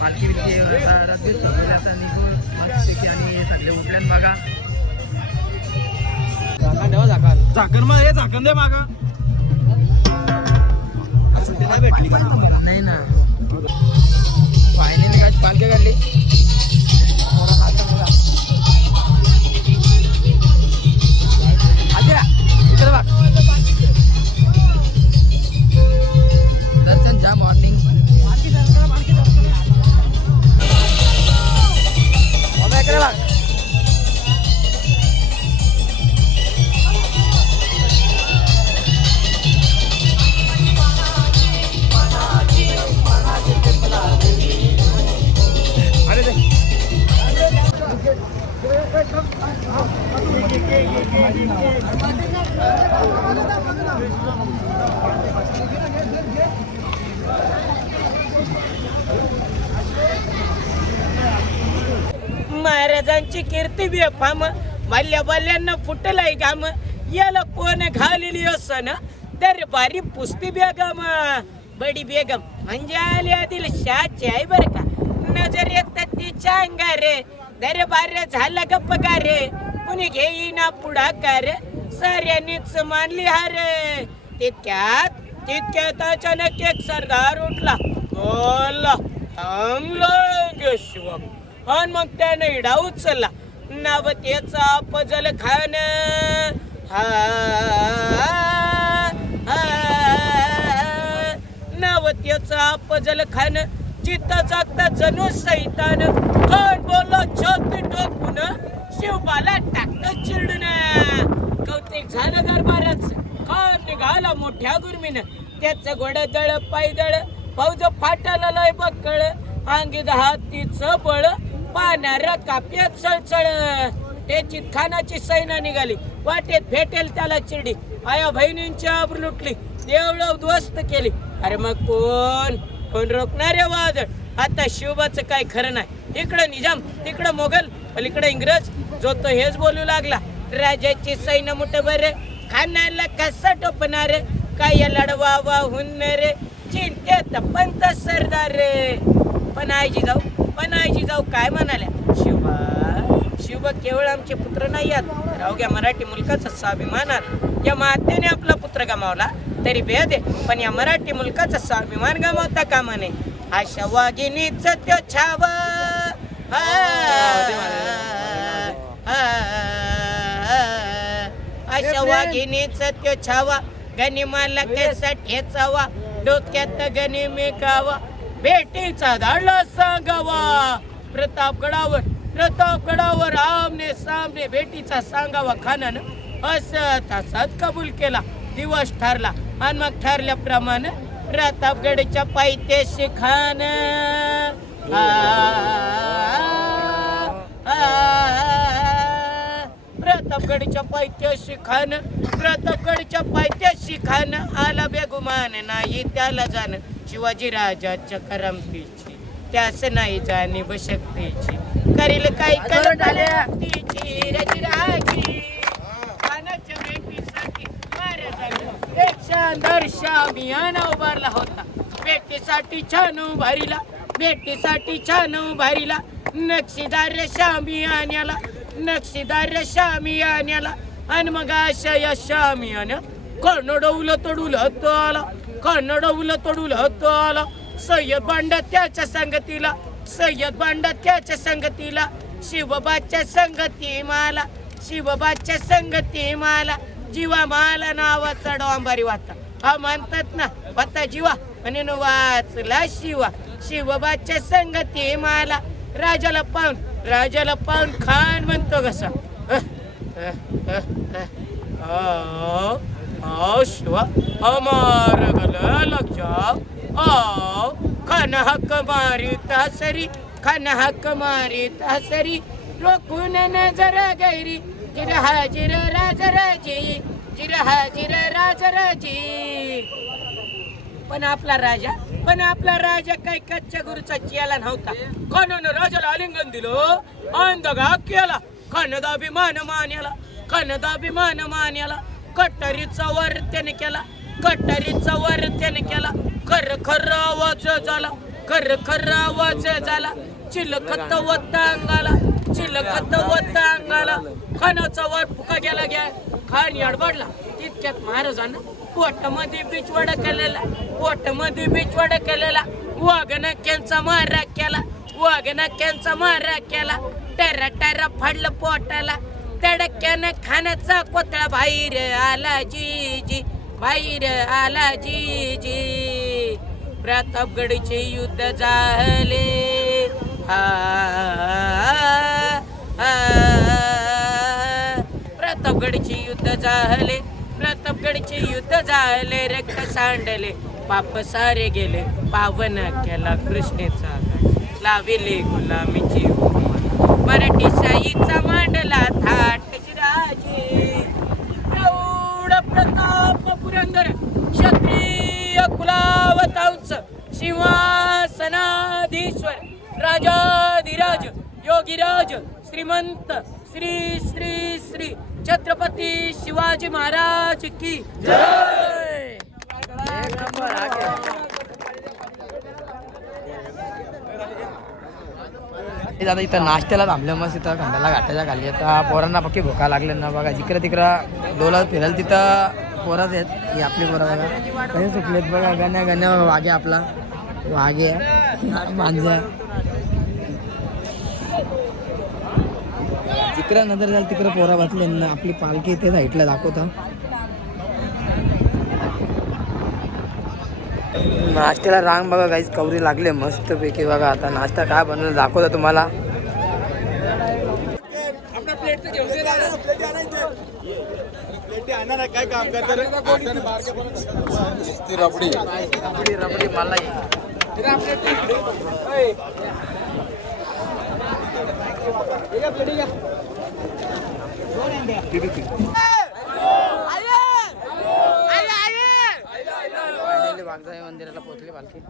पालखी बिलकी आता रात्री आता निघून मस्तपैकी आणि सगळे उठल्यान बघा. झाकण ठेवा, झाकण मग हे झाकण दे मागा. सुट्टी नाही भेटली का? नाही ना. फायनली काय पालखी काढली. दर्शन जा मॉर्निंग महाराजांची कीर्ती बेफाम बाल्या बाल्यांना फुटलाय गाम याला कोण घालेली असन दरबारी पुस्ती बेगम बडी बेगम म्हणजे आली आदिल शाहची आहे बर का. नजर येतात तिच्या अंगारे दरबार झाला गप्प गारे कुणी घेईना पुढाकार साऱ्यांनीच मानली हार. तितक्यात अचानक एक सरदार उठला बोलला थांबलो शिवम आणि मग त्याने इडा उचलला नाव त्याचा फजल खान. नाव त्याचा फजल खान जिथं जागता जणू सैतान खान बोलला छाती टोकून शिवबाला टाकत चिरडून. कौतिक झालं दरबाराच खान निघाला मोठ्या गुरमीनं त्याचं गोडदळ पायदळ फौज फाटाला लय बक्कळ अंगी हातीचं बळ पाण्यार काप्यात चळचळ. त्याची खानाची सैना निघाली वाटेत भेटेल त्याला चिरडी आया बहिणींची आबरू लुटली देवळ उद्ध्वस्त केली. अरे मग कोण रोखणारे वादळ. आता शिवबाचं काय खरं नाही. इकडं निजाम तिकडं मोगल पलीकडे इंग्रज जो तो हेच बोलू लागला. राजाची सैन्य मुठभर खानाला कसा टोपणार काय लढवा वाहून रे चिंतेत पंत सरदार. पण आईजी जाऊ काय म्हणाल्या शिवबा केवळ आमचे पुत्र नाही आहेत अवघ्या मराठी मुलकाचा स्वाभिमान. या मातेने आपला पुत्र गमावला तरी बेद आहे पण या मराठी मुलकाचा स्वाभिमान गमावता कामा नये. अशा वाघिणीच त्यो छाव अशा वाघिणीच त्यो छावा गनिमाला कसा ठेचावा डोक्यात गनिमी गावा भेटीचा धाडला सांगावा. प्रतापगडावर आमने सामने भेटीचा सांगावा खानानं असत कबूल केला. दिवस ठरला आणि मग ठरल्याप्रमाणे प्रतापगडच्या पायथ्याशी खान प्रतापगडच्या पायथ्याशी खान आला बेगुमान नाही त्याला जाण. शिवाजी राजाच्या करमतीची त्यास नाही जाणीव शक्तीची करील काय करतीची रजराजी. खानाच्या भेटीसाठी महाराजांनी एक शानदार शामियाना उभारला होता. भेटीसाठी छान उभारीला नक्षीदार शामियान्याला आणि मग अशा या शामियानं कन्नडवलं तोडूल आला. सय्यद बांडा त्याच्या संगतीला शिवबाच्या संगती माला जीवा माला नावाचा डोंबारी वाता. हा म्हणतात ना वाता जीवा म्हणून वाचला शिवबाच्या संगती माला. राजाला पाहून खान म्हणतो कसा शिवा हमार गला लग जाओ आओ खान हक मारित हसरी रोखून नजर गैरी जिर हाजिर राजराजी. पण आपला राजा काही कच्च्या गुरुचा चियाला नव्हता. खानानं राजाला आलिंगन दिलं अंधगा केला. खानदाभिमान मान्याला कट्टारीचा वर त्याने केला खर आवाज झाला खर खर आवाज झाला चिलखत वत्ता अंगाला चिलखत वत्ता अंगाला खानाचा वर फुका गेला घ्या खान याडबडला तितक्यात महाराजांना पोटामध्ये बिचवाडा केलेला पोटामध्ये बिचवाडा केलेला वाघनक्यांचा मारा केला वाघनक्यांचा मारा केला टेरा टेरा फाडलं पोटाला तडक्यानं खानाचा कोतळा बाहेर आला जी जी बाहेर आला जी जी प्रतापगडचे युद्ध झाले प्रतापगडचे युद्ध झाले प्रतापगडचे युद्ध झाले रक्त सांडले पाप सारे गेले पावन केला कृष्णेचा लाविले गुलामीची मराठी शाहीचा मांडला थाट राजे प्रौढ प्रताप पुरंदर क्षत्रिय कुलावतांच सिंहासनाधीश्वर राजाधिराज योगीराज श्रीमंत श्री श्री श्री छत्रपती शिवाजी महाराज की जय. दादा इथं नाश्त्याला थांबलं मस्त इथं खंडाला घाटाच्या खाली आता पोरांना पक्की भुका लागले ना बघा जिकडे तिकडं डोला फिराल तिथं पोरात आहेत ही आपली पोरं बघा कसे सुटलेत बघा गाण्या गाण्या वाघे आपला वाघे मांजा जिकडं नजर जाईल तिकडं पोरा वाचले ना आपली पालखी इथे साईडला दाखवता नाश्त्याला रांग बघा काहीच कवरी लागले मस्त पैकी बघा आता नाश्ता काय बनवलं दाखवता तुम्हाला काय काम रबडी रबडी मलाई मंदिराला पोहोचले पालखी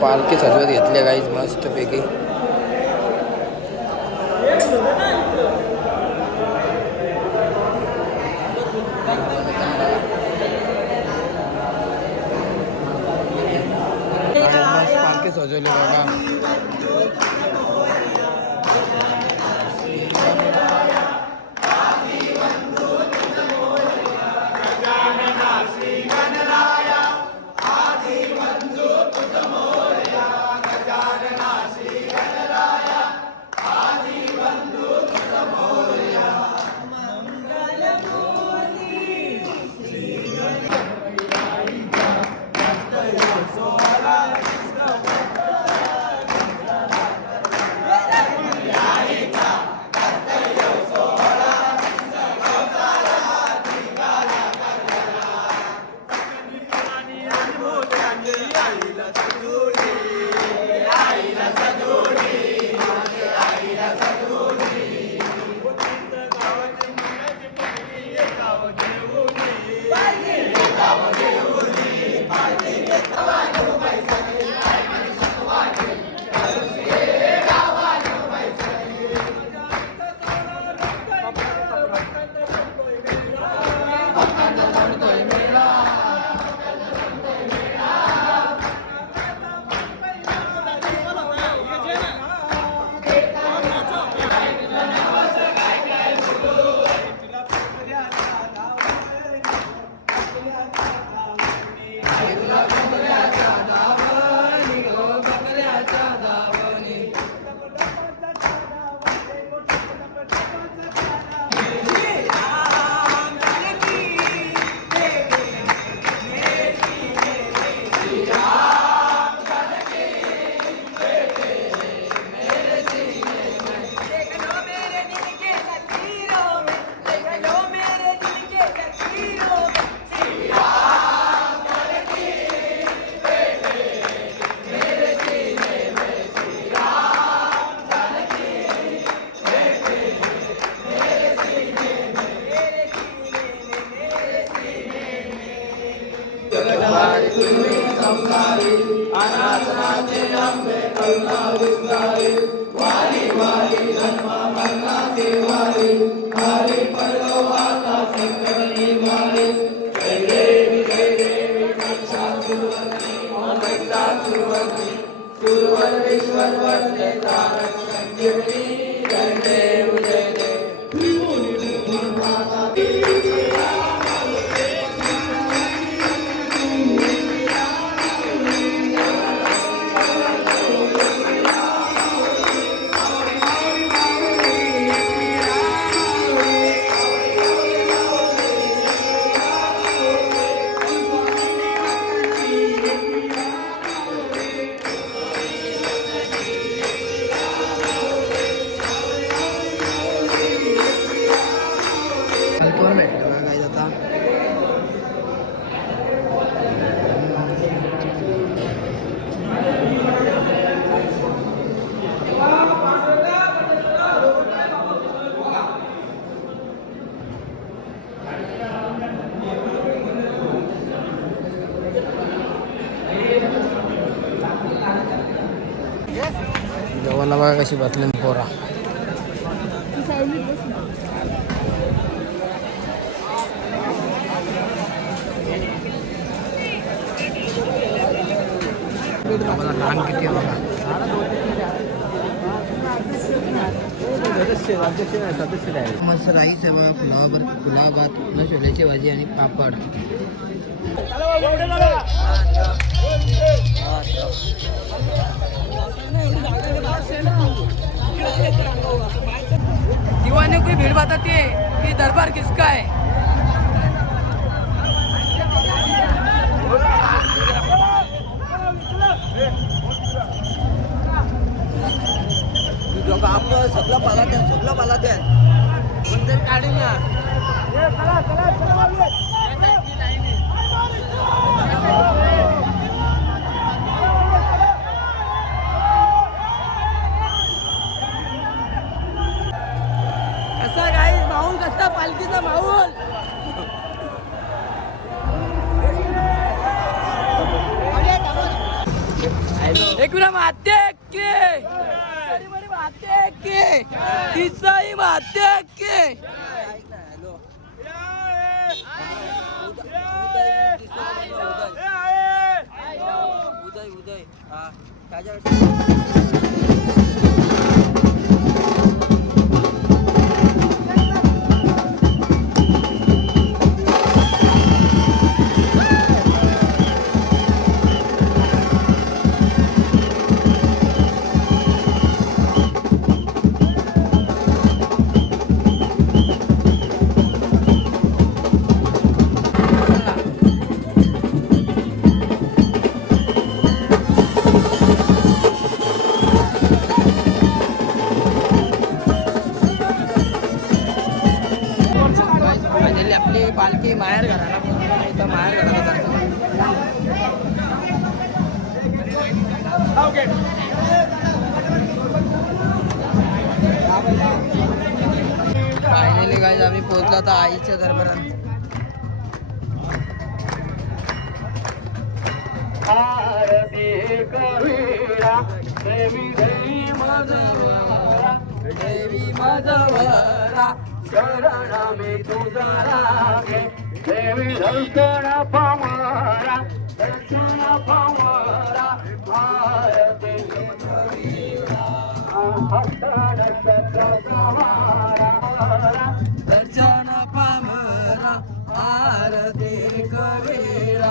पालखी सजवत घेतली गाईज मस्त पैकी पालखी सजवली बघा कोण भेटलं बघा काय आता जेवणाला बघा कशी बसली पोरा. लहान किती आहे बघा. मस्त राईस आहे बघा, गुलाबात न छोल्याची भाजी आणि पापड. दीवाने कोई भीड़ बताती है कि दरबार किसका है. आपलं सगळं पाला द्या पण तरी काढेल ना. कसा गाई माऊल कसा पालखीचा माऊल. एक माते ईसाई माते के उदय आपली पालखी माहेर घराला इथं माहेर घराला फायनली गाईज आम्ही पोहोचलो आता आईच्या दरबारात. देवी माधवरा शरणा मी तुझा रागे देवी दर्शन पामरा आरती दर्शन पामरा आरती कवीरा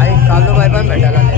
आई कालूबाई पण भेटायला आले.